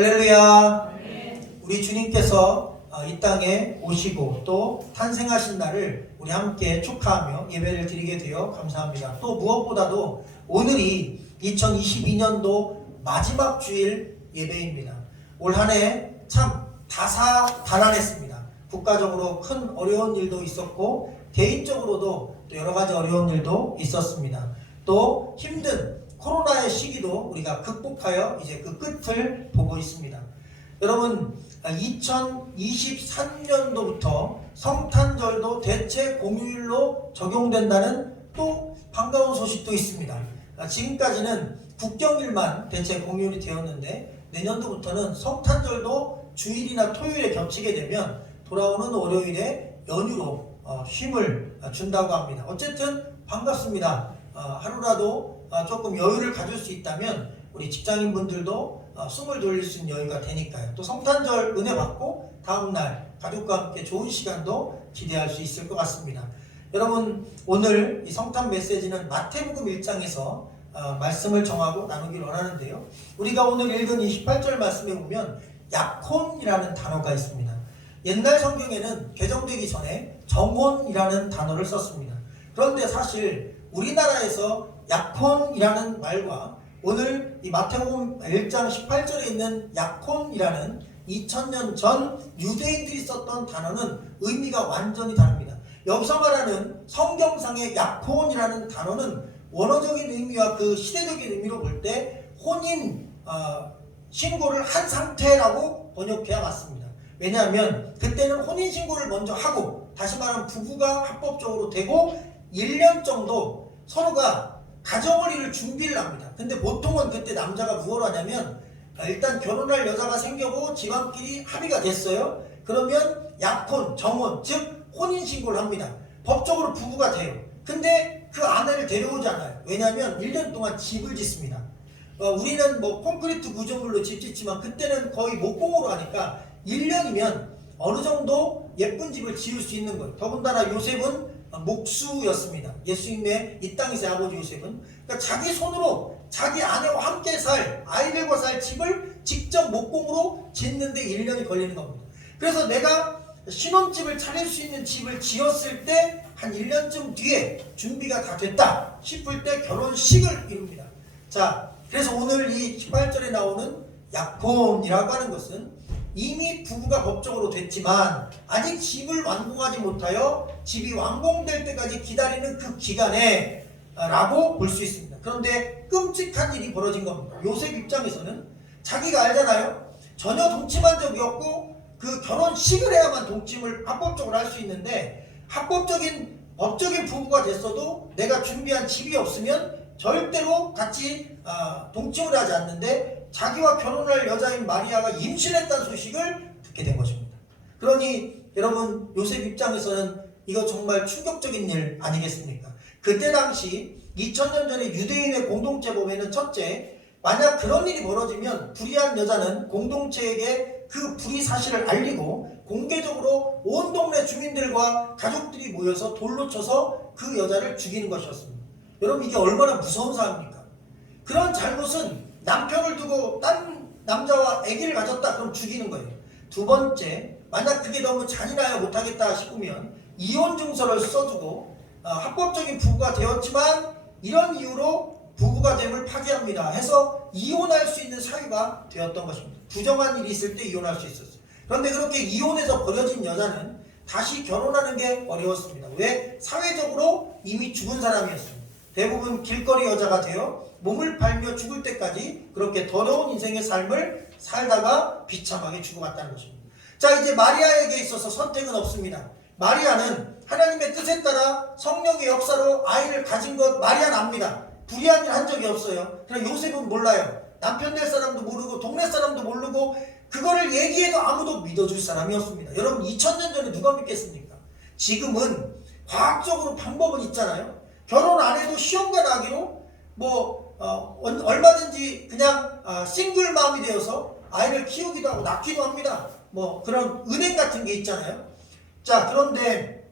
할렐루야. 우리 주님께서 이 땅에 오시고 또 탄생하신 날을 우리 함께 축하하며 예배를 드리게 되어 감사합니다. 또 무엇보다도 오늘이 2022년도 마지막 주일 예배입니다. 올 한 해 참 다사다난했습니다. 국가적으로 큰 어려운 일도 있었고 개인적으로도 또 여러 가지 어려운 일도 있었습니다. 또 힘든 코로나의 시기도 우리가 극복하여 이제 그 끝을 보고 있습니다. 여러분, 2023년도부터 성탄절도 대체 공휴일로 적용된다는 또 반가운 소식도 있습니다. 지금까지는 국경일만 대체 공휴일이 되었는데 내년도부터는 성탄절도 주일이나 토요일에 겹치게 되면 돌아오는 월요일에 연휴로 쉼을 준다고 합니다. 어쨌든 반갑습니다. 하루라도 조금 여유를 가질 수 있다면 우리 직장인분들도 숨을 돌릴 수 있는 여유가 되니까요. 또 성탄절 은혜 받고 다음날 가족과 함께 좋은 시간도 기대할 수 있을 것 같습니다. 여러분, 오늘 이 성탄 메시지는 마태복음 1장에서 말씀을 정하고 나누기를 원하는데요. 우리가 오늘 읽은 이 18절 말씀에 보면 약혼이라는 단어가 있습니다. 옛날 성경에는 개정되기 전에 정혼이라는 단어를 썼습니다. 그런데 사실 우리나라에서 약혼이라는 말과 오늘 이 마태복음 1장 18절에 있는 약혼이라는 2000년 전 유대인들이 썼던 단어는 의미가 완전히 다릅니다. 여기서 말하는 성경상의 약혼이라는 단어는 원어적인 의미와 그 시대적인 의미로 볼 때 혼인 신고를 한 상태라고 번역해야 맞습니다. 왜냐하면 그때는 혼인 신고를 먼저 하고 다시 말하면 부부가 합법적으로 되고 1년 정도 서로가 가정을 이룰 준비를 합니다. 근데 보통은 그때 남자가 무엇을 하냐면 일단 결혼할 여자가 생겨고 집안끼리 합의가 됐어요. 그러면 약혼, 정혼, 즉 혼인신고를 합니다. 법적으로 부부가 돼요. 근데 그 아내를 데려오지 않아요. 왜냐하면 1년 동안 집을 짓습니다. 우리는 뭐 콘크리트 구조물로 집 짓지만 그때는 거의 목공으로 하니까 1년이면 어느 정도 예쁜 집을 지을 수 있는 거예요. 더군다나 요셉은 목수였습니다. 예수님의 이 땅에서의 아버지 요셉은. 그러니까 자기 손으로 자기 아내와 함께 살, 아이들과 살 집을 직접 목공으로 짓는데 1년이 걸리는 겁니다. 그래서 내가 신혼집을 차릴 수 있는 집을 지었을 때 한 1년쯤 뒤에 준비가 다 됐다 싶을 때 결혼식을 이룹니다. 자, 그래서 오늘 이 18절에 나오는 약혼이라고 하는 것은 이미 부부가 법적으로 됐지만 아직 집을 완공하지 못하여 집이 완공될 때까지 기다리는 그 기간에 라고 볼 수 있습니다. 그런데 끔찍한 일이 벌어진 겁니다. 요셉 입장에서는 자기가 알잖아요. 전혀 동침한 적이 없고 그 결혼식을 해야만 동침을 합법적으로 할 수 있는데 법적인 부부가 됐어도 내가 준비한 집이 없으면 절대로 같이 동침을 하지 않는데 자기와 결혼할 여자인 마리아가 임신했다는 소식을 듣게 된 것입니다. 그러니 여러분, 요셉 입장에서는 이거 정말 충격적인 일 아니겠습니까? 그때 당시 2000년 전에 유대인의 공동체 보면은 첫째, 만약 그런 일이 벌어지면 불의한 여자는 공동체에게 그 불의 사실을 알리고 공개적으로 온 동네 주민들과 가족들이 모여서 돌로 쳐서 그 여자를 죽이는 것이었습니다. 여러분, 이게 얼마나 무서운 사항입니까? 그런 잘못은 남편을 두고 딴 남자와 아기를 가졌다 그럼 죽이는 거예요. 두 번째, 만약 그게 너무 잔인하여 못하겠다 싶으면 이혼 증서를 써주고 합법적인 부부가 되었지만 이런 이유로 부부가 됨을 파기합니다 해서 이혼할 수 있는 사유가 되었던 것입니다. 부정한 일이 있을 때 이혼할 수 있었어요. 그런데 그렇게 이혼해서 버려진 여자는 다시 결혼하는 게 어려웠습니다. 왜? 사회적으로 이미 죽은 사람이었습니다. 대부분 길거리 여자가 되어 몸을 팔며 죽을 때까지 그렇게 더러운 인생의 삶을 살다가 비참하게 죽어갔다는 것입니다. 자, 이제 마리아에게 있어서 선택은 없습니다. 마리아는 하나님의 뜻에 따라 성령의 역사로 아이를 가진 것 마리아는 압니다. 불의한 일 한 적이 없어요. 그러나 요셉은 몰라요. 남편 될 사람도 모르고 동네 사람도 모르고 그거를 얘기해도 아무도 믿어줄 사람이 없습니다. 여러분, 2000년 전에 누가 믿겠습니까? 지금은 과학적으로 방법은 있잖아요. 결혼 안 해도 시험관 아기로 얼마든지 그냥 싱글 맘이 되어서 아이를 키우기도 하고 낳기도 합니다. 그런 은행 같은 게 있잖아요. 자, 그런데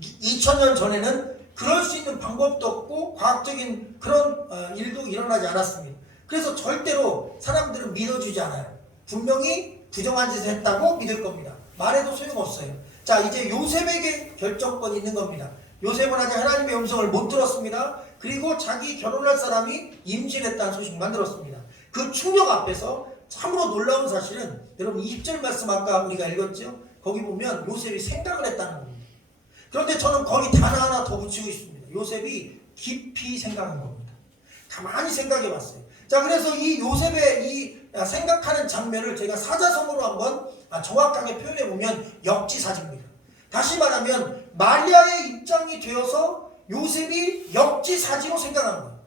2000년 전에는 그럴 수 있는 방법도 없고 과학적인 그런 일도 일어나지 않았습니다. 그래서 절대로 사람들은 믿어주지 않아요. 분명히 부정한 짓을 했다고 믿을 겁니다. 말해도 소용없어요. 자, 이제 요셉에게 결정권이 있는 겁니다. 요셉은 아직 하나님의 음성을 못 들었습니다. 그리고 자기 결혼할 사람이 임신했다는 소식만 들었습니다. 그 충격 앞에서 참으로 놀라운 사실은 여러분 20절 말씀 아까 우리가 읽었죠? 거기 보면 요셉이 생각을 했다는 겁니다. 그런데 저는 거기 단어 하나 더 붙이고 있습니다. 요셉이 깊이 생각한 겁니다. 가만히 생각해 봤어요. 자, 그래서 이 요셉의 이 생각하는 장면을 제가 사자성어로 한번 정확하게 표현해 보면 역지사지입니다. 다시 말하면 마리아의 입장이 되어서 요셉이 역지사지로 생각하는 거예요.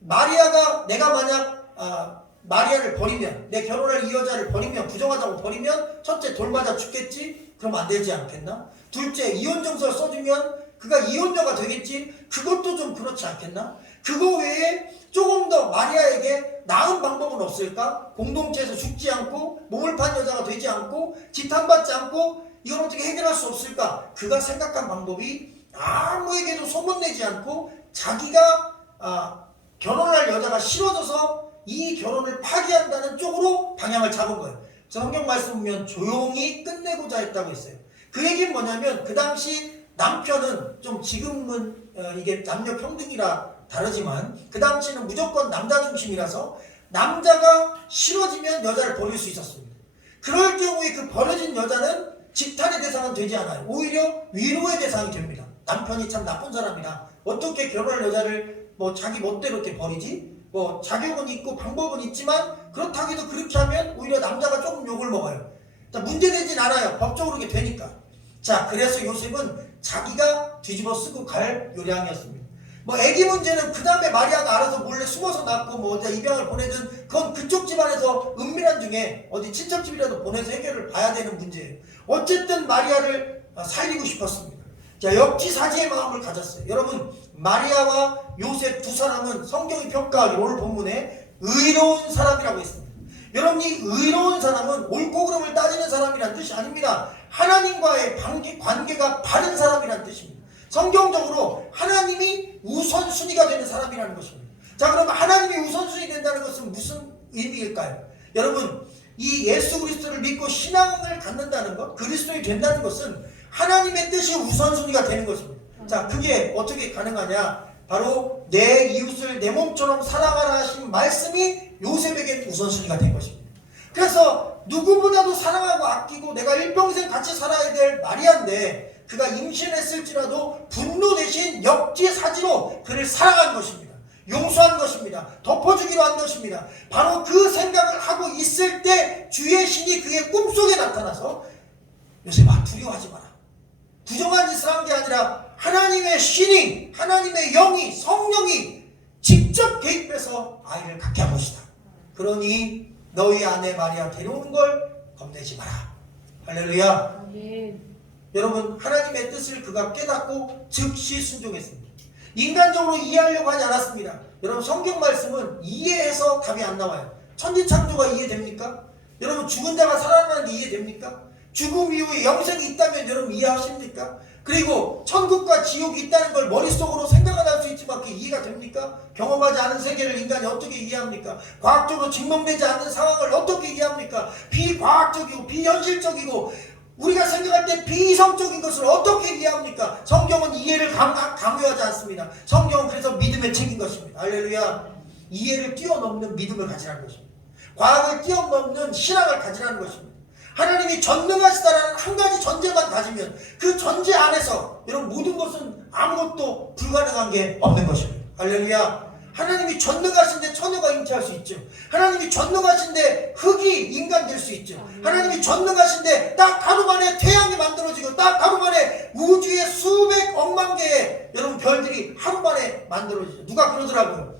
마리아가 내가 만약 마리아를 버리면, 내 결혼할 이 여자를 버리면, 부정하자고 버리면 첫째 돌 맞아 죽겠지? 그럼 안 되지 않겠나? 둘째 이혼 정서를 써주면 그가 이혼녀가 되겠지? 그것도 좀 그렇지 않겠나? 그거 외에 조금 더 마리아에게 나은 방법은 없을까? 공동체에서 죽지 않고 몸을 판 여자가 되지 않고 지탄받지 않고 이걸 어떻게 해결할 수 없을까? 그가 생각한 방법이 아무에게도 소문내지 않고 자기가 결혼할 여자가 싫어져서 이 결혼을 파기한다는 쪽으로 방향을 잡은 거예요. 성경 말씀 보면 조용히 끝내고자 했다고 했어요. 그 얘기는 뭐냐면 그 당시 남편은 좀 지금은 이게 남녀 평등이라 다르지만 그 당시는 무조건 남자 중심이라서 남자가 싫어지면 여자를 버릴 수 있었습니다. 그럴 경우에 그 버려진 여자는 지탄의 대상은 되지 않아요. 오히려 위로의 대상이 됩니다. 남편이 참 나쁜 사람이라 어떻게 결혼할 여자를 뭐 자기 멋대로 이렇게 버리지? 뭐 자격은 있고 방법은 있지만 그렇다고 해도 그렇게 하면 오히려 남자가 조금 욕을 먹어요. 자, 문제되진 않아요. 법적으로 그게 되니까. 자, 그래서 요셉은 자기가 뒤집어 쓰고 갈 요량이었습니다. 뭐 애기 문제는 그 다음에 마리아가 알아서 몰래 숨어서 낳고 뭐 어디 입양을 보내든 그건 그쪽 집안에서 은밀한 중에 어디 친척집이라도 보내서 해결을 봐야 되는 문제예요. 어쨌든 마리아를 살리고 싶었습니다. 자, 역지사지의 마음을 가졌어요. 여러분, 마리아와 요셉 두 사람은 성경이 평가하기로 오늘 본문에 의로운 사람이라고 했습니다. 여러분, 이 의로운 사람은 옳고 그름을 따지는 사람이란 뜻이 아닙니다. 하나님과의 관계가 바른 사람이란 뜻입니다. 성경적으로 하나님이 우선순위가 되는 사람이라는 것입니다. 자, 그럼 하나님이 우선순위 된다는 것은 무슨 의미일까요? 여러분, 이 예수 그리스도를 믿고 신앙을 갖는다는 것, 그리스도인이 된다는 것은 하나님의 뜻이 우선순위가 되는 것입니다. 자, 그게 어떻게 가능하냐? 바로 내 이웃을 내 몸처럼 사랑하라 하신 말씀이 요셉에게 우선순위가 된 것입니다. 그래서 누구보다도 사랑하고 아끼고 내가 일평생 같이 살아야 될 마리아인데 그가 임신했을지라도 분노 대신 역지사지로 그를 사랑한 것입니다. 용서한 것입니다. 덮어주기로 한 것입니다. 바로 그 생각을 하고 있을 때 주의 신이 그의 꿈속에 나타나서 요셉아, 두려워하지 마라. 부정한 짓을 한 게 아니라 하나님의 신이, 하나님의 영이, 성령이 직접 개입해서 아이를 갖게 한 것이다. 그러니 너희 아내 마리아 데려오는 걸 겁내지 마라. 할렐루야. 여러분, 하나님의 뜻을 그가 깨닫고 즉시 순종했습니다. 인간적으로 이해하려고 하지 않았습니다. 여러분, 성경 말씀은 이해해서 답이 안 나와요. 천지창조가 이해됩니까? 여러분, 죽은 자가 살아나는 게 이해됩니까? 죽음 이후에 영생이 있다면 여러분 이해하십니까? 그리고 천국과 지옥이 있다는 걸 머릿속으로 생각은 할 수 있지만 그게 이해가 됩니까? 경험하지 않은 세계를 인간이 어떻게 이해합니까? 과학적으로 증명되지 않는 상황을 어떻게 이해합니까? 비과학적이고 비현실적이고 우리가 생각할 때 비이성적인 것을 어떻게 이해합니까? 성경은 이해를 강요하지 않습니다. 성경은 그래서 믿음의 책인 것입니다. 할렐루야. 이해를 뛰어넘는 믿음을 가지라는 것입니다. 과학을 뛰어넘는 신앙을 가지라는 것입니다. 하나님이 전능하시다라는 한 가지 전제만 가지면 그 전제 안에서 여러분 모든 것은 아무것도 불가능한 게 없는 것입니다. 할렐루야. 하나님이 전능하신데 처녀가 잉태할 수 있죠. 하나님이 전능하신데 흙이 인간 될 수 있죠. 하나님이 전능하신데 딱 하루 만에 태양이 만들어지고 딱 하루 만에 우주의 수백 억만 개의 여러분 별들이 하루 만에 만들어지죠. 누가 그러더라고요.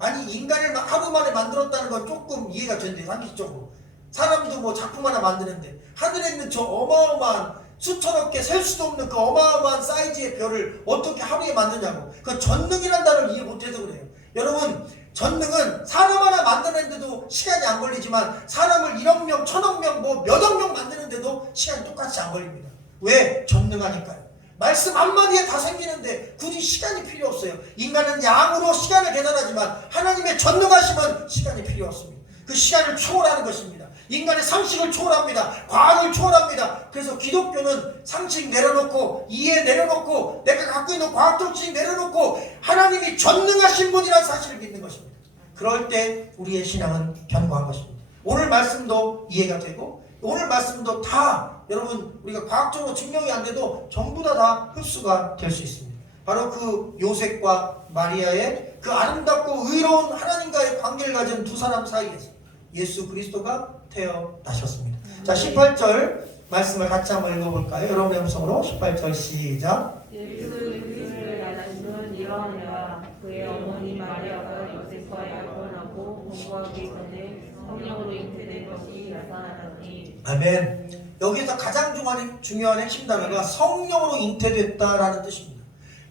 아니, 인간을 하루 만에 만들었다는 건 조금 이해가 되는데 상식적으로 사람도 뭐 작품 하나 만드는데 하늘에 있는 저 어마어마한 수천억 개 셀 수도 없는 그 어마어마한 사이즈의 별을 어떻게 하루에 만드냐고. 그 전능이란 단어를 이해 못해서 그래요. 여러분, 전능은 사람 하나 만드는데도 시간이 안 걸리지만 사람을 1억 명, 1000억 명, 뭐 몇억 명 만드는데도 시간이 똑같이 안 걸립니다. 왜? 전능하니까요. 말씀 한마디에 다 생기는데 굳이 시간이 필요 없어요. 인간은 양으로 시간을 계산하지만 하나님의 전능하심은 시간이 필요 없습니다. 그 시간을 초월하는 것입니다. 인간의 상식을 초월합니다. 과학을 초월합니다. 그래서 기독교는 상식 내려놓고 이해 내려놓고 내가 갖고 있는 과학적 지식 내려놓고 하나님이 전능하신 분이라는 사실을 믿는 것입니다. 그럴 때 우리의 신앙은 견고한 것입니다. 오늘 말씀도 이해가 되고 오늘 말씀도 다 여러분 우리가 과학적으로 증명이 안 돼도 전부 다 흡수가 될 수 있습니다. 바로 그 요셉과 마리아의 그 아름답고 의로운 하나님과의 관계를 가진 두 사람 사이에서 예수 그리스도가 태어나셨습니다. 자, 18절 말씀을 같이 한번 읽어볼까요? 여러분의 음성으로 18절 시작. 예수 그리스도를 낳으시는 이러하니라. 그의 어머니 마리아가 요셉과 약혼하고 공부하기 전에 성령으로 잉태된 것이 나타나니. 아멘. 여기서 가장 중요한 핵심 단어가 성령으로 잉태됐다라는 뜻입니다.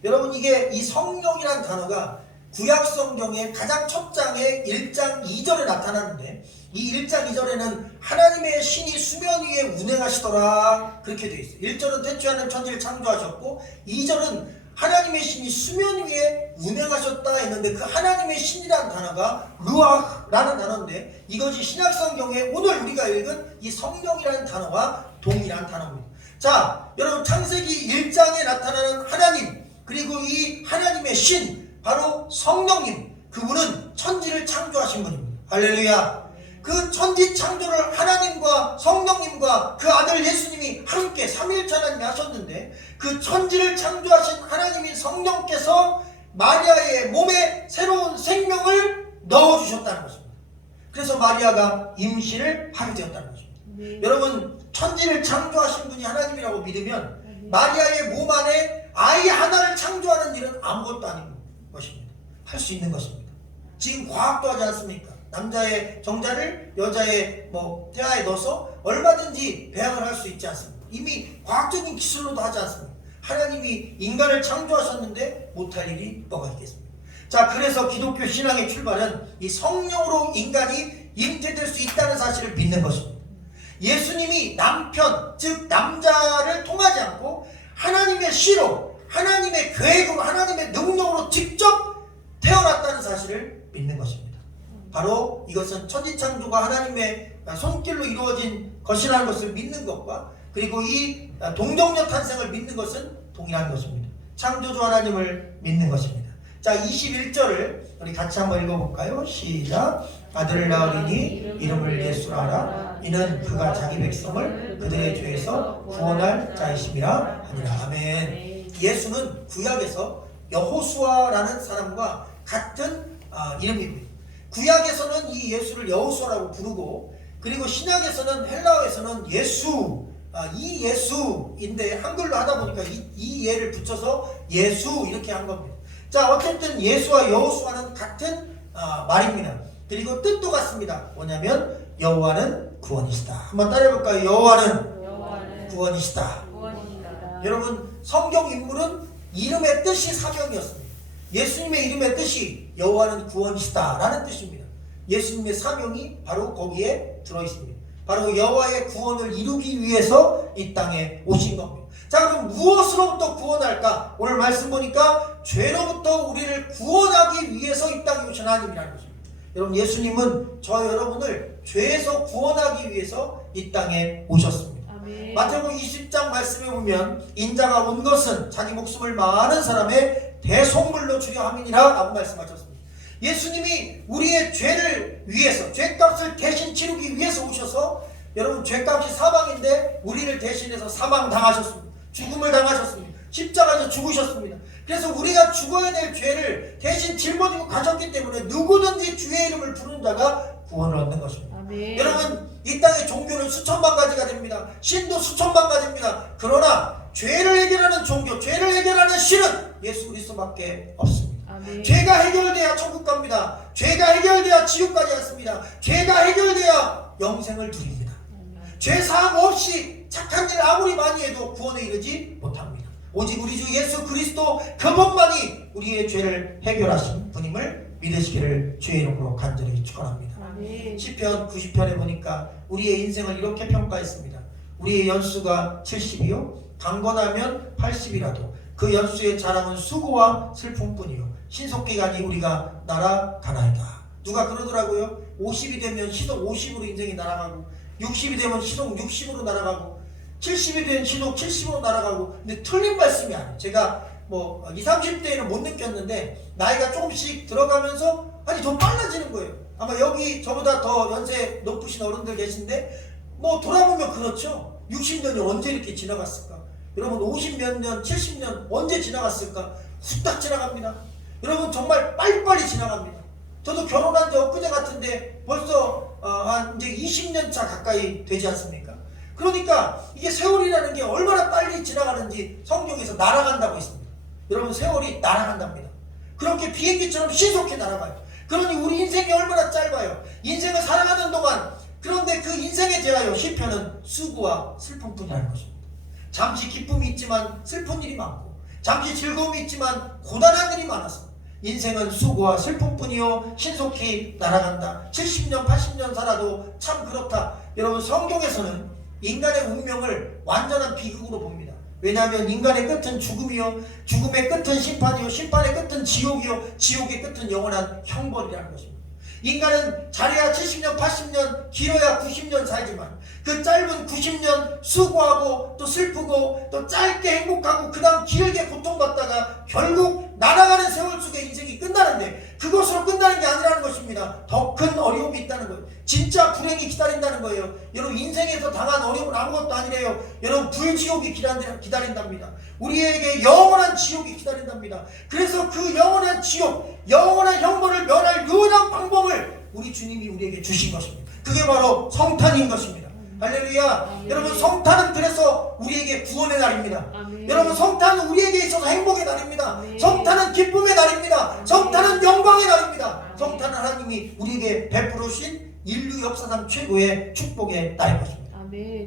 여러분 이게 이 성령이라는 단어가 구약 성경의 가장 첫 장의 1장 2절에 나타나는데 이 1장 2절에는 하나님의 신이 수면 위에 운행하시더라 그렇게 되어 있어요. 1절은 태초에 하나님 천지를 창조하셨고 2절은 하나님의 신이 수면 위에 운행하셨다 했는데 그 하나님의 신이라는 단어가 루아흐라는 단어인데 이것이 신약 성경에 오늘 우리가 읽은 이 성령이라는 단어와 동일한 단어입니다. 자, 여러분 창세기 1장에 나타나는 하나님 그리고 이 하나님의 신 바로 성령님 그분은 천지를 창조하신 분입니다. 할렐루야. 그 천지 창조를 하나님과 성령님과 그 아들 예수님이 함께 삼위일체 하나님이 하셨는데 그 천지를 창조하신 하나님인 성령께서 마리아의 몸에 새로운 생명을 넣어주셨다는 것입니다. 그래서 마리아가 임신을 하게 되었다는 것입니다. 여러분 천지를 창조하신 분이 하나님이라고 믿으면 마리아의 몸 안에 아이 하나를 창조하는 일은 아무것도 아닌 것입니다. 할 수 있는 것입니다. 지금 과학도 하지 않습니까? 남자의 정자를 여자의 태아에 넣어서 얼마든지 배양을 할 수 있지 않습니까? 이미 과학적인 기술로도 하지 않습니까? 하나님이 인간을 창조하셨는데 못할 일이 뭐가 있겠습니까? 자, 그래서 기독교 신앙의 출발은 이 성령으로 인간이 잉태될 수 있다는 사실을 믿는 것입니다. 예수님이 남편, 즉 남자를 통하지 않고 하나님의 시로 하나님의 계획으로 하나님의 능력으로 직접 태어났다는 사실을 믿는 것입니다. 바로 이것은 천지창조가 하나님의 손길로 이루어진 것이라는 것을 믿는 것과 그리고 이 동정녀 탄생을 믿는 것은 동일한 것입니다. 창조주 하나님을 믿는 것입니다. 자, 21절을 우리 같이 한번 읽어볼까요? 시작. 아들을 낳으리니 이름을 예수라 하라. 이는 그가 자기 백성을 그들의 죄에서 구원할 자이심이라 하니라. 아멘. 예수는 구약에서 여호수아라는 사람과 같은 이름입니다. 구약에서는 이 예수를 여호수아라고 부르고 그리고 신약에서는 헬라어에서는 예수 이 예수인데 한글로 하다 보니까 이 예를 붙여서 예수 이렇게 한 겁니다. 자, 어쨌든 예수와 여호수아는 같은 말입니다. 그리고 뜻도 같습니다. 뭐냐면 여호와는 구원이시다. 한번 따라해볼까요? 여호와는 구원이시다. 여러분 성경 인물은 이름의 뜻이 사명이었습니다. 예수님의 이름의 뜻이 여호와는 구원이시다 라는 뜻입니다. 예수님의 사명이 바로 거기에 들어있습니다. 바로 여호와의 구원을 이루기 위해서 이 땅에 오신 겁니다. 자, 그럼 무엇으로부터 구원할까? 오늘 말씀 보니까 죄로부터 우리를 구원하기 위해서 이 땅에 오신 하나님이라는 것입니다. 여러분 예수님은 저 여러분을 죄에서 구원하기 위해서 이 땅에 오셨습니다. 마태복음 20장 말씀에 보면 인자가 온 것은 자기 목숨을 많은 사람의 대속물로 주려 함이니라 라고 말씀하셨습니다. 예수님이 우리의 죄를 위해서 죄값을 대신 치르기 위해서 오셔서 여러분 죄값이 사망인데 우리를 대신해서 사망당하셨습니다. 죽음을 당하셨습니다. 십자가에서 죽으셨습니다. 그래서 우리가 죽어야 될 죄를 대신 짊어지고 가셨기 때문에 누구든지 주의 이름을 부르는 자가 구원을 얻는 것입니다. 아멘. 여러분 이 땅의 종교는 수천만 가지가 됩니다. 신도 수천만 가지입니다. 그러나 죄를 해결하는 종교, 죄를 해결하는 신은 예수 그리스도밖에 없습니다. 아멘. 죄가 해결돼야 천국 갑니다. 죄가 해결돼야 지옥 가지 않습니다. 죄가 해결돼야 영생을 누립니다. 죄 사함 없이 착한 일 아무리 많이 해도 구원에 이르지 못합니다. 오직 우리 주 예수 그리스도 그분만이 우리의 죄를 해결하신 분임을 믿으시기를 주의 이름으로 간절히 축원합니다. 시편 90편에 보니까 우리의 인생을 이렇게 평가했습니다. 우리의 연수가 70이요 강건하면 80이라도 그 연수의 자랑은 수고와 슬픔뿐이요 신속기간이 우리가 날아가나이다. 누가 그러더라고요. 50이 되면 시속 50으로 인생이 날아가고 60이 되면 시속 60으로 날아가고 70이 되면 시속 70으로 날아가고. 근데 틀린 말씀이 아니에요. 제가 뭐 20, 30대에는 못 느꼈는데 나이가 조금씩 들어가면서 아니 더 빨라지는 거예요. 아마 여기 저보다 더 연세 높으신 어른들 계신데 뭐 돌아보면 그렇죠. 60년이 언제 이렇게 지나갔을까? 여러분 50몇 년, 70년 언제 지나갔을까? 후딱 지나갑니다. 여러분 정말 빨리빨리 지나갑니다. 저도 결혼한 지 엊그제 같은데 벌써 한 이제 20년 차 가까이 되지 않습니까? 그러니까 이게 세월이라는 게 얼마나 빨리 지나가는지 성경에서 날아간다고 했습니다. 여러분 세월이 날아간답니다. 그렇게 비행기처럼 신속히 날아가요. 그러니 우리 인생이 얼마나 짧아요. 인생을 살아가는 동안 그런데 그 인생에 대하여 시편은 수고와 슬픔뿐이라는 것입니다. 잠시 기쁨이 있지만 슬픈 일이 많고 잠시 즐거움이 있지만 고단한 일이 많아서 인생은 수고와 슬픔뿐이요 신속히 날아간다. 70년 80년 살아도 참 그렇다. 여러분 성경에서는 인간의 운명을 완전한 비극으로 봅니다. 왜냐하면 인간의 끝은 죽음이요 죽음의 끝은 심판이요 심판의 끝은 지옥이요 지옥의 끝은 영원한 형벌이라는 것입니다. 인간은 잘해야 70년 80년 길어야 90년 살지만 그 짧은 90년 수고하고 또 슬프고 또 짧게 행복하고 그 다음 길게 고통받다가 결국 날아가는 세월 속에 인생이 끝나는데 그것으로 끝나는 게 아니라는 것입니다. 더 큰 어려움이 있다는 거예요. 진짜 불행이 기다린다는 거예요. 여러분 인생에서 당한 어려움은 아무것도 아니래요. 여러분 불지옥이 기다린답니다. 우리에게 영원한 지옥이 기다린답니다. 그래서 그 영원한 지옥, 영원한 형벌을 면할 유일한 방법을 우리 주님이 우리에게 주신 것입니다. 그게 바로 성탄인 것입니다. 할렐루야. 여러분 성탄은 그래서 우리에게 구원의 날입니다. 여러분 성탄은 우리에게 있어서 행복의 날입니다. 성탄은 기쁨의 날입니다. 성탄은 영광의 날입니다. 성탄은 하나님이 우리에게 베풀어 주신 인류 역사상 최고의 축복의 날인 것입니다.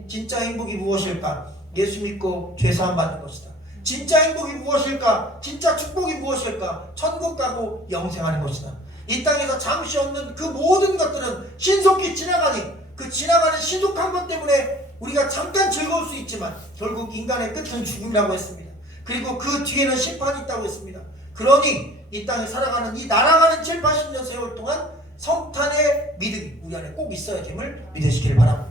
진짜 행복이 무엇일까? 예수 믿고 죄사함 받는 것이다. 진짜 행복이 무엇일까? 진짜 축복이 무엇일까? 천국 가고 영생하는 것이다. 이 땅에서 잠시 얻는 그 모든 것들은 신속히 지나가니 그 지나가는 신속한 것 때문에 우리가 잠깐 즐거울 수 있지만 결국 인간의 끝은 죽음이라고 했습니다. 그리고 그 뒤에는 심판이 있다고 했습니다. 그러니 이 땅에 살아가는 이 날아가는 7, 80년 세월 동안 성탄의 믿음이 우리 안에 꼭 있어야 됨을 믿으시길 바랍니다.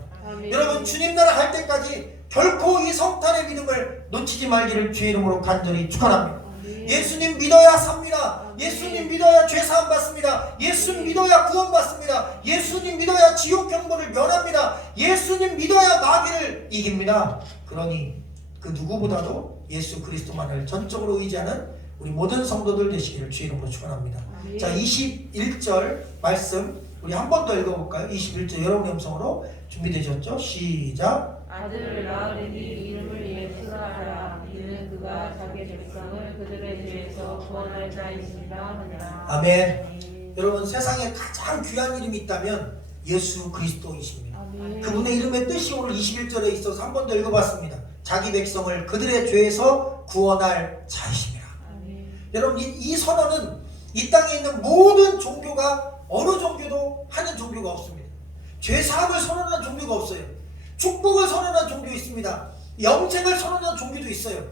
여러분 주님 나라 갈 때까지 결코 이 성탄의 믿음을 놓치지 말기를 주의 이름으로 간절히 축원합니다. 예수님 믿어야 삽니다. 예수님 믿어야 죄사함 받습니다. 예수님 믿어야 구원 받습니다. 예수님 믿어야 지옥 형벌을 면합니다. 예수님 믿어야 마귀를 이깁니다. 그러니 그 누구보다도 예수 그리스도만을 전적으로 의지하는 우리 모든 성도들 되시기를 주의 이름으로 축원합니다. 자 21절 말씀 우리 한 번 더 읽어볼까요? 21절 여러분의 음성으로 준비되셨죠? 시작. 아들을 낳으리니 이름을 예수라 하라. 이는 그가 자기 백성을 그들의 죄에서 구원할 자이시라 하니라. 아멘. 여러분 세상에 가장 귀한 이름이 있다면 예수 그리스도이십니다. 그분의 이름의 뜻이 오늘 21절에 있어서 한 번 더 읽어봤습니다. 자기 백성을 그들의 죄에서 구원할 자이십니다. 여러분 이 선언은 이 땅에 있는 모든 종교가 어느 종교도 하는 종교가 없습니다. 죄사함을 선언하는 종교가 없어요. 축복을 선언하는 종교 있습니다. 영생을 선언하는 종교도 있어요.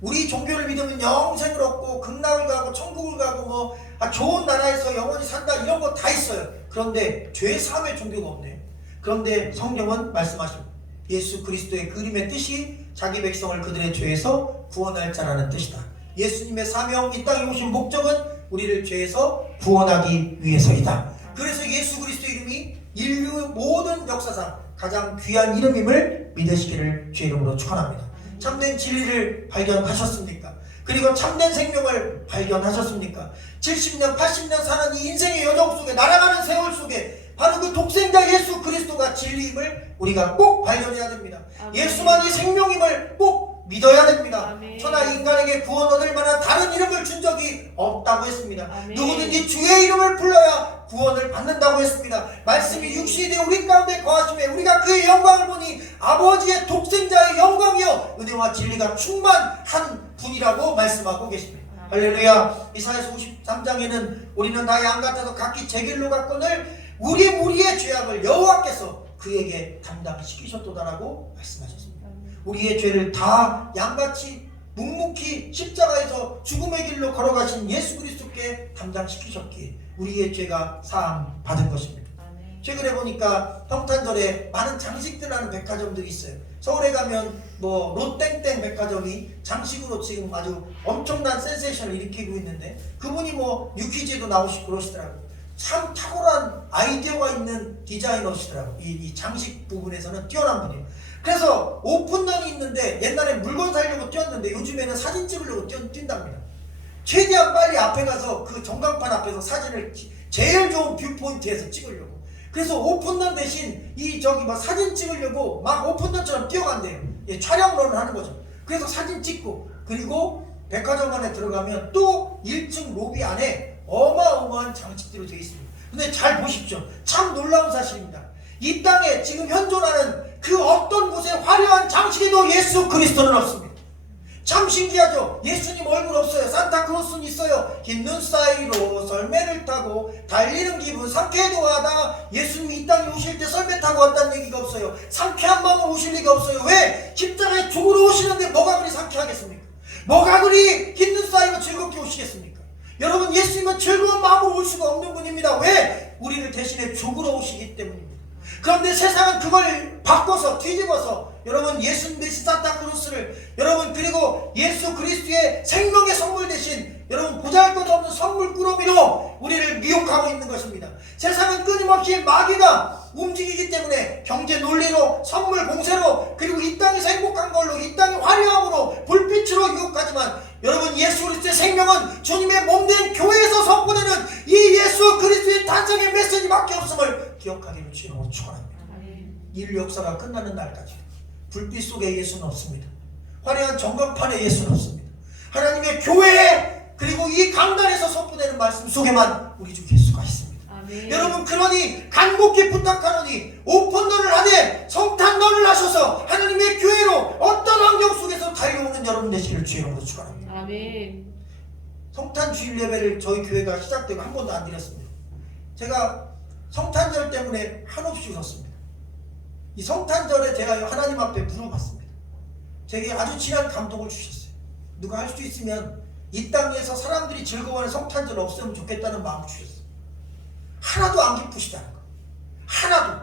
우리 종교를 믿으면 영생을 얻고 극락을 가고 천국을 가고 뭐 좋은 나라에서 영원히 산다 이런 거 다 있어요. 그런데 죄사함의 종교가 없네요. 그런데 성경은 말씀하십니다. 예수 그리스도의 그림의 뜻이 자기 백성을 그들의 죄에서 구원할 자라는 뜻이다. 예수님의 사명 이 땅에 오신 목적은 우리를 죄에서 구원하기 위해서이다. 그래서 예수 그리스도의 이름이 인류 모든 역사상 가장 귀한 이름임을 믿으시기를 주의 이름으로 축원합니다. 참된 진리를 발견하셨습니까? 그리고 참된 생명을 발견하셨습니까? 70년 80년 사는 이 인생의 여정 속에 날아가는 세월 속에 바로 그 독생자 예수 그리스도가 진리임을 우리가 꼭 발견해야 됩니다. 예수만이 생명임을 꼭 믿어야 됩니다. 천하 인간에게 구원 얻을 만한 다른 이름을 준 적이 없다고 했습니다. 누구든지 주의 이름을 불러야 구원을 받는다고 했습니다. 말씀이 육신이 되어 우리 가운데 거하심에 우리가 그의 영광을 보니 아버지의 독생자의 영광이요 은혜와 진리가 충만한 분이라고 말씀하고 계십니다. 할렐루야. 이사야서 53장에는 우리는 다 양 같아서 각기 제 길로 갔거늘 우리 무리의 죄악을 여호와께서 그에게 담당시키셨도다라고 말씀하셨습니다. 우리의 죄를 다 양같이 묵묵히 십자가에서 죽음의 길로 걸어가신 예수 그리스도께 담당시키셨기에 우리의 죄가 사함 받은 것입니다. 최근에 보니까 성탄절에 많은 장식들 하는 백화점들이 있어요. 서울에 가면 뭐 롯땡땡 백화점이 장식으로 지금 아주 엄청난 센세이션을 일으키고 있는데, 그분이 뭐 뉴퀴즈에도 나오시고 그러시더라고요. 참 탁월한 아이디어가 있는 디자이너시더라고요. 이 장식 부분에서는 뛰어난 분이에요. 그래서 오픈런이 있는데 옛날에 물건 사려고 뛰었는데 요즘에는 사진 찍으려고 뛴답니다. 최대한 빨리 앞에 가서 그 전광판 앞에서 사진을 제일 좋은 뷰포인트에서 찍으려고. 그래서 오픈런 대신 사진 찍으려고 막 오픈런처럼 뛰어간대요. 예, 촬영런을 하는 거죠. 그래서 사진 찍고, 그리고 백화점 안에 들어가면 또 1층 로비 안에 어마어마한 장식들로 되어 있습니다. 근데 잘 보십시오. 참 놀라운 사실입니다. 이 땅에 지금 현존하는 그 어떤 곳에 화려한 장식에도 예수 그리스도는 없습니다. 참 신기하죠. 예수님 얼굴 없어요. 산타크로스는 있어요. 흰 눈 사이로 썰매를 타고 달리는 기분 상쾌해도 하다. 예수님이 이 땅에 오실 때 썰매 타고 왔다는 얘기가 없어요. 상쾌한 마음으로 오실 리가 없어요. 왜? 십자가에 죽으러 오시는데 뭐가 그리 상쾌하겠습니까? 뭐가 그리 흰 눈 사이로 즐겁게 오시겠습니까? 여러분, 예수님은 즐거운 마음으로 올 수가 없는 분입니다. 왜? 우리를 대신에 죽으러 오시기 때문입니다. 그런데 세상은 그걸 바꿔서 뒤집어서 여러분, 예수님 대신 산타크로스를, 여러분, 그리고 예수 그리스도의 생명의 선물 대신 여러분 보잘것없는 선물 꾸러미로 우리를 미혹하고 있는 것입니다. 세상은 끊임없이 마귀가 움직이기 때문에 경제 논리로, 선물 공세로, 그리고 이 땅에서 행복한 걸로, 이 땅의 화려함으로, 불빛으로 유혹하지만 여러분, 예수 그리스도의 생명은 주님의 몸된 교회에서 선포되는 이 예수 그리스도의 탄생의 메시지밖에 없음을 기억하기를 주님으로 축원합니다. 인류 역사가 끝나는 날까지 불빛 속에 예수는 없습니다. 화려한 전광판에 예수는 없습니다. 하나님의 교회에, 그리고 이 강단에서 선포되는 말씀 속에만 우리 주 예수가 있습니다. 아멘. 여러분, 그러니 간곡히 부탁하노니 오픈런을 하되 성탄런을 하셔서 하나님의 교회로 어떤 환경 속에서 달려오는 여러분 되시기를 주의 이름으로 축원합니다. 아멘. 성탄 주일 예배를 저희 교회가 시작되고 한 번도 안 드렸습니다. 제가 성탄절 때문에 한없이 울었습니다. 이 성탄절에 제가 하나님 앞에 물어봤습니다. 제게 아주 진한 감동을 주셨어요. 누가 할 수 있으면 이 땅에서 사람들이 즐거워하는 성탄절 없으면 좋겠다는 마음을 주셨어요. 하나도 안 기쁘시다는 거. 하나도.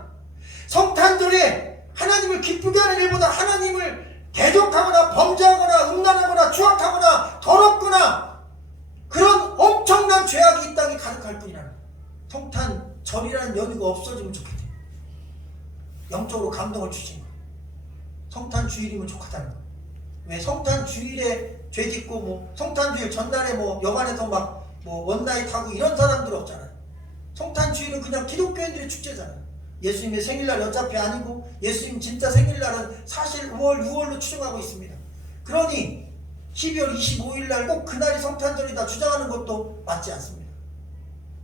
성탄절에 하나님을 기쁘게 하는 일보다 하나님을 대적하거나 범죄하거나 음란하거나 추악하거나 더럽거나 그런 엄청난 죄악이 이 땅에 가득할 뿐이라는 거. 성탄절이라는 연휴가 없어지면 좋겠대요. 영적으로 감동을 주신 거. 성탄 주일이면 좋겠다는 거. 왜? 성탄 주일에 죄 짓고 뭐 성탄 주일 전날에 뭐 여관에서 막 뭐 원나잇 하고 이런 사람들 없잖아요. 성탄 주일은 그냥 기독교인들의 축제잖아요. 예수님의 생일날 어차피 아니고 예수님 진짜 생일날은 사실 5월 6월로 추정하고 있습니다. 그러니 12월 25일날 꼭 그날이 성탄절이다 주장하는 것도 맞지 않습니다.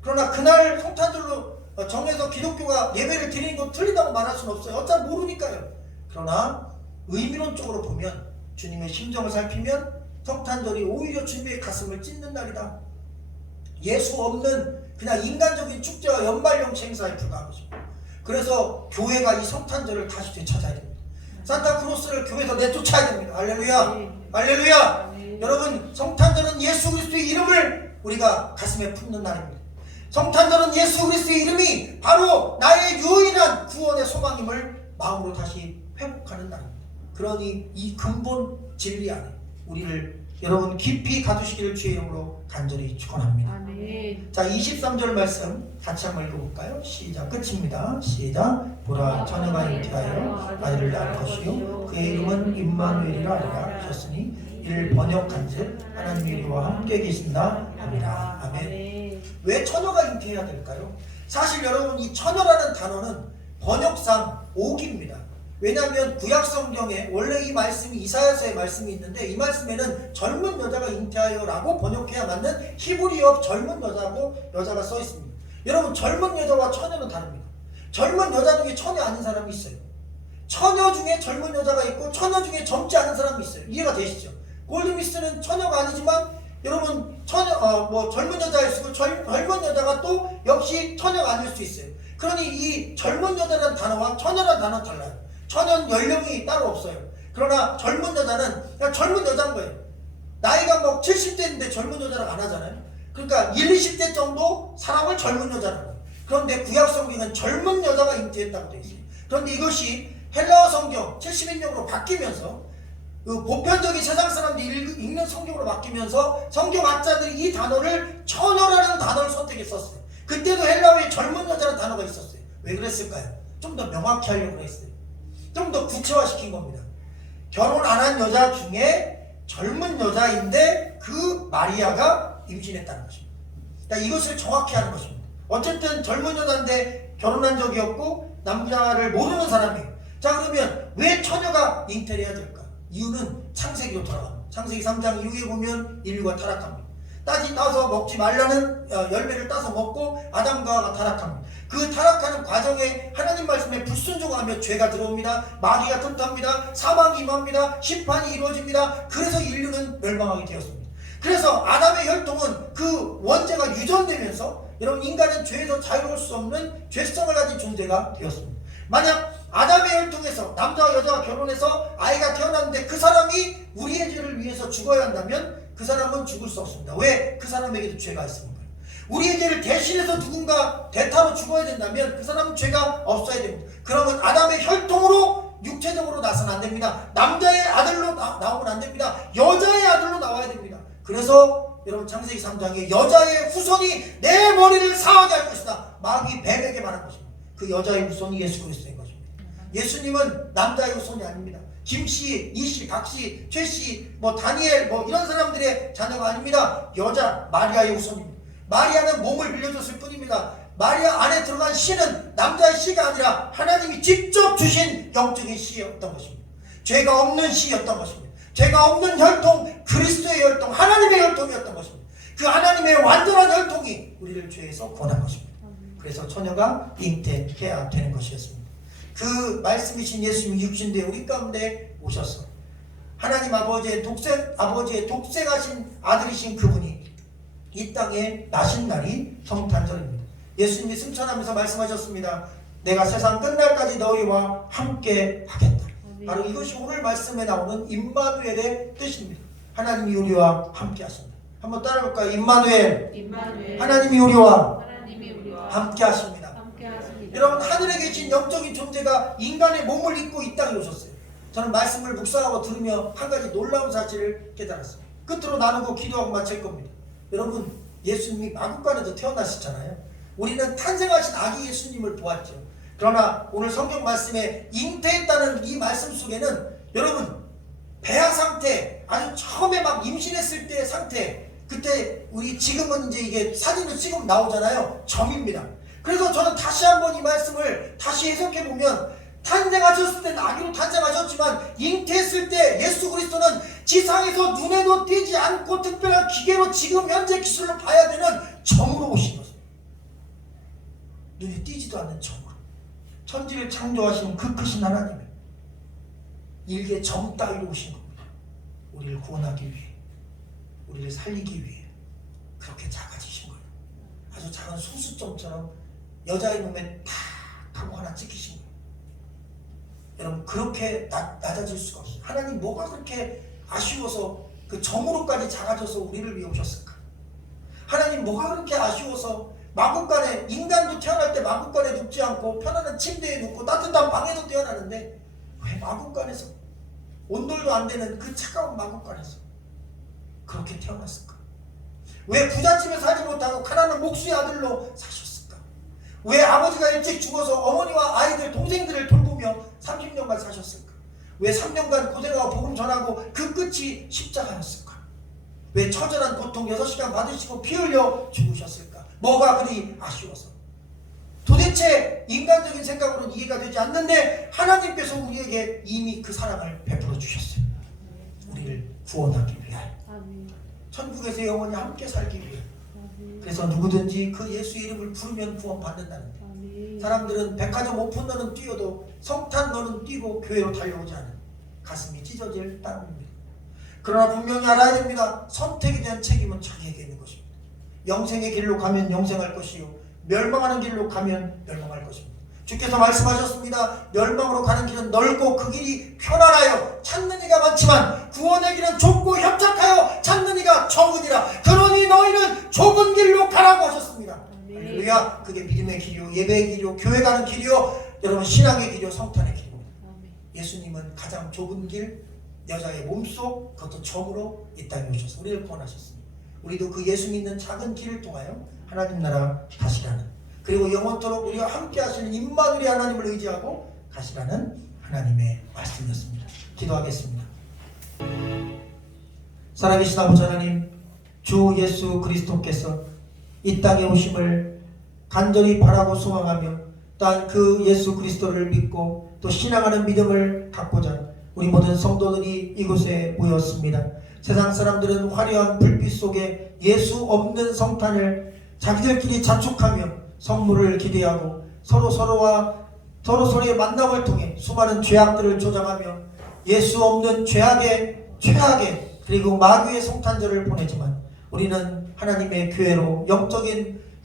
그러나 그날 성탄절로 정해서 기독교가 예배를 드리는 건 틀리다고 말할 수는 없어요. 어차피 모르니까요. 그러나 의미론적으로 보면, 주님의 심정을 살피면 성탄절이 오히려 주님의 가슴을 찢는 날이다. 예수 없는 그냥 인간적인 축제와 연말연시 행사에 불과한 거죠. 그래서 교회가 이 성탄절을 다시 되찾아야 됩니다. 산타크로스를 교회에서 내쫓아야 됩니다. 할렐루야. 할렐루야. 여러분, 성탄절은 예수 그리스도의 이름을 우리가 가슴에 품는 날입니다. 성탄절은 예수 그리스도의 이름이 바로 나의 유일한 구원의 소망임을 마음으로 다시 회복하는 날입니다. 그러니 이 근본 진리 안에 우리를 여러분 깊이 가두시기를 주의 이름으로 간절히 축원합니다. 아멘. 자, 23절 말씀 같이 한번 읽어볼까요? 시작. 끝입니다. 시작. 보라, 처녀가 잉태하여 아이를 낳을 것이요 그의 이름은 임마누엘이라 하리라 하셨으니 이를 번역한즉 하나님의 이리와 함께 계신다 합니다. 아멘. 왜 처녀가 잉태해야 될까요? 사실 여러분, 이 처녀라는 단어는 번역상 오기입니다. 왜냐하면 구약 성경에 원래 이 말씀이 이사야서의 말씀이 있는데, 이 말씀에는 젊은 여자가 잉태하여 라고 번역해야 맞는 히브리어 젊은 여자가 써 있습니다. 여러분, 젊은 여자와 처녀는 다릅니다. 젊은 여자 중에 처녀 아닌 사람이 있어요. 처녀 중에 젊은 여자가 있고 처녀 중에 젊지 않은 사람이 있어요. 이해가 되시죠? 골드미스는 처녀가 아니지만 여러분 젊은 여자일 수고 젊은 여자가 또 역시 처녀가 아닐 수 있어요. 그러니 이 젊은 여자라는 단어와 처녀라는 단어는 달라요. 처녀는 연령이 따로 없어요. 그러나 젊은 여자는 그냥 젊은 여자인 거예요. 나이가 뭐 70대인데 젊은 여자라고 안 하잖아요. 그러니까 20, 30대 정도 사람을 젊은 여자라고. 그런데 구약 성경은 젊은 여자가 잉태했다고 되어 있어요. 그런데 이것이 헬라어 성경 70인역으로 바뀌면서 그 보편적인 세상 사람들이 읽는 성경으로 바뀌면서 성경학자들이 이 단어를 처녀라는 단어를 선택했었어요. 그때도 헬라어에 젊은 여자라는 단어가 있었어요. 왜 그랬을까요? 좀 더 명확히 하려고 했어요. 좀 더 구체화시킨 겁니다. 결혼 안 한 여자 중에 젊은 여자인데 그 마리아가 임신했다는 것입니다. 그러니까 이것을 정확히 하는 것입니다. 어쨌든 젊은 여자인데 결혼한 적이 없고 남자를 모르는 사람이에요. 자, 그러면 왜 처녀가 잉태를 해야 될까? 이유는 창세기로 돌아갑니다. 창세기 3장 이후에 보면 인류가 타락합니다. 따서 먹지 말라는 열매를 따서 먹고 아담과 하와가 타락합니다. 그 타락하는 과정에 하나님 말씀에 불순종하며 죄가 들어옵니다. 마귀가 틈탑니다. 사망이 임합니다. 심판이 이루어집니다. 그래서 인류는 멸망하게 되었습니다. 그래서 아담의 혈통은 그 원죄가 유전되면서 여러분 인간은 죄에서 자유로울 수 없는 죄성을 가진 존재가 되었습니다. 만약 아담의 혈통에서 남자와 여자가 결혼해서 아이가 태어났는데 그 사람이 우리의 죄를 위해서 죽어야 한다면 그 사람은 죽을 수 없습니다. 왜? 그 사람에게도 죄가 있습니다. 우리의 죄를 대신해서 누군가 대타로 죽어야 된다면 그 사람은 죄가 없어야 됩니다. 그러면 아담의 혈통으로 육체적으로 나서는 안 됩니다. 남자의 아들로 나오면 안 됩니다. 여자의 아들로 나와야 됩니다. 그래서 여러분 창세기 3장에 여자의 후손이 내 머리를 상하게 할 것이다. 마귀 뱀에게 말한 것입니다. 그 여자의 후손이 예수 그리스도인 것입니다. 예수님은 남자의 후손이 아닙니다. 김씨, 이씨, 박씨, 최씨, 다니엘 이런 사람들의 자녀가 아닙니다. 여자 마리아의 후손입니다. 마리아는 몸을 빌려줬을 뿐입니다. 마리아 안에 들어간 씨는 남자의 씨가 아니라 하나님이 직접 주신 영적인 씨였던 것입니다. 죄가 없는 씨였던 것입니다. 죄가 없는 혈통, 그리스도의 혈통, 하나님의 혈통이었던 것입니다. 그 하나님의 완전한 혈통이 우리를 죄에서 구원한 것입니다. 그래서 처녀가 잉태해야 되는 것이었습니다. 그 말씀이신 예수님이 육신되어 우리 가운데 오셔서 하나님 아버지의 독생하신 아들이신 그분이 이 땅에 나신 날이 성탄절입니다. 예수님이 승천하면서 말씀하셨습니다. 내가 세상 끝날까지 너희와 함께 하겠다. 바로 이것이 오늘 말씀에 나오는 임마누엘의 뜻입니다. 하나님이 우리와 함께 하십니다. 한번 따라볼까요? 임마누엘. 하나님이 우리와 함께 하십니다. 여러분 하늘에 계신 영적인 존재가 인간의 몸을 입고 이 땅에 오셨어요. 저는 말씀을 묵상하고 들으며 한 가지 놀라운 사실을 깨달았어요. 끝으로 나누고 기도하고 마칠 겁니다. 여러분 예수님이 마구간에서 태어나셨잖아요. 우리는 탄생하신 아기 예수님을 보았죠. 그러나 오늘 성경 말씀에 잉태했다는 이 말씀 속에는 여러분 배아 상태, 아주 처음에 막 임신했을 때의 상태, 그때 우리 지금은 이제 이게 사진을 찍으면 나오잖아요. 점입니다. 그래서 저는 다시 한번 이 말씀을 다시 해석해 보면 탄생하셨을 때는 아기로 탄생하셨지만 잉태했을 때 예수 그리스도는 지상에서 눈에도 띄지 않고 특별한 기계로 지금 현재 기술로 봐야 되는 점으로 오신 것입니다. 눈에 띄지도 않는 점으로. 천지를 창조하신 그 크신 하나님이 일개 점 따위로 오신 겁니다. 우리를 구원하기 위해, 우리를 살리기 위해 그렇게 작아지신 거예요. 아주 작은 소수점처럼 여자의 몸에 탁 하고 하나 찍히신 거예요. 여러분 그렇게 낮아질 수가 없어요. 하나님 뭐가 그렇게 아쉬워서 그 점으로까지 작아져서 우리를 위해 오셨을까? 하나님 뭐가 그렇게 아쉬워서 마구간에, 인간도 태어날 때 마구간에 눕지 않고 편안한 침대에 눕고 따뜻한 방에도 태어나는데 왜 마구간에서, 온돌도 안 되는 그 차가운 마구간에서 그렇게 태어났을까? 왜 부잣집에 살지 못하고 가난한 목수의 아들로 사셨을까? 왜 아버지가 일찍 죽어서 어머니와 아이들, 동생들을 돌보며 30년간 사셨을까? 왜 3년간 고생하고 복음 전하고 그 끝이 십자가였을까? 왜 처절한 고통 6시간 받으시고 피 흘려 죽으셨을까? 뭐가 그리 아쉬워서? 도대체 인간적인 생각으로는 이해가 되지 않는데 하나님께서 우리에게 이미 그 사랑을 베풀어 주셨어요. 우리를 구원하기 위하여, 천국에서 영원히 함께 살기 위해. 그래서 누구든지 그 예수 이름을 부르면 구원받는다는데, 사람들은 백화점 오픈런은 뛰어도 성탄런은 뛰고 교회로 달려오지 않은 가슴이 찢어질 따름입니다. 그러나 분명히 알아야 됩니다. 선택에 대한 책임은 자기에게 있는 것입니다. 영생의 길로 가면 영생할 것이요, 멸망하는 길로 가면 멸망할 것입니다. 주께서 말씀하셨습니다. 멸망으로 가는 길은 넓고 그 길이 편안하여 찾는 이가 많지만 구원의 길은 좁고 협착하여 찾는 이가 적으니라. 그러니 너희는 좁은 길로 가라고 하셨습니다. 할렐루야. 그게 믿음의 길이요, 예배의 길이요, 교회 가는 길이요, 여러분 신앙의 길이요, 성탄의 길입니다. 예수님은 가장 좁은 길, 여자의 몸속, 그것도 처음으로 이 땅에 오셔서 우리를 구원하셨습니다. 우리도 그 예수 믿는 작은 길을 통하여 하나님 나라 가시라는, 그리고 영원토록 우리와 함께 하시는 임마누엘 하나님을 의지하고 가시라는 하나님의 말씀이었습니다. 기도하겠습니다. 살아계신 아버지 하나님, 주 예수 그리스도께서 이 땅에 오심을 간절히 바라고 소망하며 또한 그 예수 그리스도를 믿고 또 신앙하는 믿음을 갖고자 우리 모든 성도들이 이곳에 모였습니다. 세상 사람들은 화려한 불빛 속에 예수 없는 성탄을 자기들끼리 자축하며 선물을 기대하고 서로의 만남을 통해 수많은 죄악들을 조장하며 예수 없는 최악의 그리고 마귀의 성탄절을 보내지만 우리는 하나님의 교회로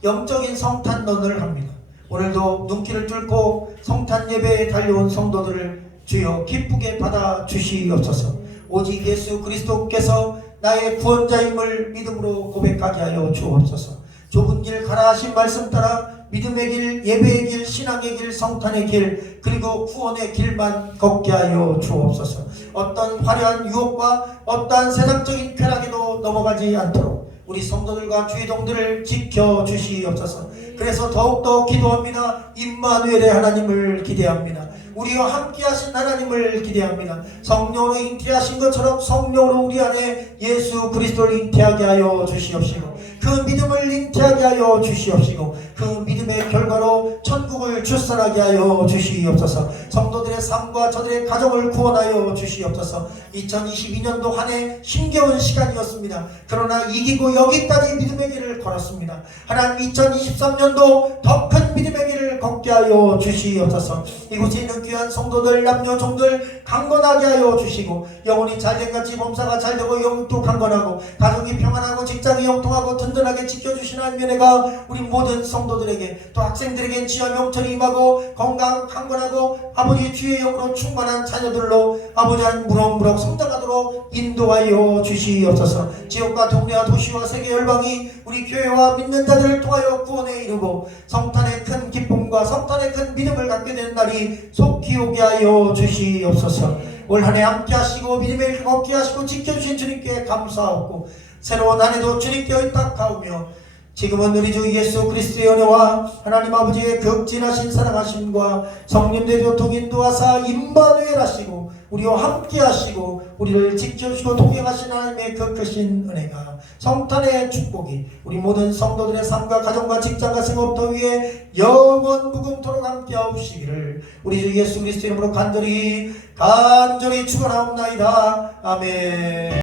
영적인 성탄론을 합니다. 오늘도 눈길을 뚫고 성탄 예배에 달려온 성도들을 주여 기쁘게 받아 주시옵소서. 오직 예수 그리스도께서 나의 구원자임을 믿음으로 고백하게 하여 주옵소서. 좁은 길 가라 하신 말씀 따라 믿음의 길, 예배의 길, 신앙의 길, 성탄의 길, 그리고 구원의 길만 걷게 하여 주옵소서. 어떤 화려한 유혹과 어떠한 세상적인 쾌락에도 넘어가지 않도록 우리 성도들과 주의동들을 지켜주시옵소서. 그래서 더욱더 기도합니다. 임마누엘의 하나님을 기대합니다. 우리와 함께 하신 하나님을 기대합니다. 성령으로 잉태하신 것처럼 성령으로 우리 안에 예수 그리스도를 잉태하게 하여 주시옵시고 그 믿음을 잉태하게 하여 주시옵시고 그 믿음의 결과로 천국을 출산하게 하여 주시옵소서. 성도들의 삶과 저들의 가정을 구원하여 주시옵소서. 2022년도 한 해 힘겨운 시간이었습니다. 그러나 이기고 여기까지 믿음의 길을 걸었습니다. 하나님 2023년도 더 큰 믿음의 길을 걷게 하여 주시옵소서. 이곳에 있는 귀한 성도들, 남녀 종들 강건하게 하여 주시고 영혼이 잘된같이 몸사가 잘되고 영도 강건하고 가정이 평안하고 직장이 형통하고 든든하게 지켜주시는 하나님의 은혜가 우리 모든 성도들에게 또 학생들에게 지연 명철이 임하고 건강 강건하고 아버지 주의 영으로 충만한 자녀들로 아버지 한 무럭무럭 성장하도록 인도하여 주시옵소서. 지역과 동네와 도시와 세계 열방이 우리 교회와 믿는 자들을 통하여 구원에 이르고 성탄의 큰 기쁨과 성탄의 큰 믿음을 갖게 되는 날이 속히 오게 하여 주시옵소서. 올 한 해 함께 하시고 믿음의 길 걷게 하시고 지켜주신 주님께 감사하고 새로운 한 해도 주님께 의탁하오며 지금은 우리 주 예수 그리스도의 은혜와 하나님 아버지의 극진하신 사랑하심과 성령의 교통 인도하사 임마누엘 하시고 우리와 함께 하시고 우리를 지켜주시고 동행하신 하나님의 그 크신 은혜가 성탄의 축복이 우리 모든 성도들의 삶과 가정과 직장과 생업도 위에 영원 무궁토록 함께 하옵시기를 우리 주 예수 그리스도 이름으로 간절히 축원하옵나이다. 아멘.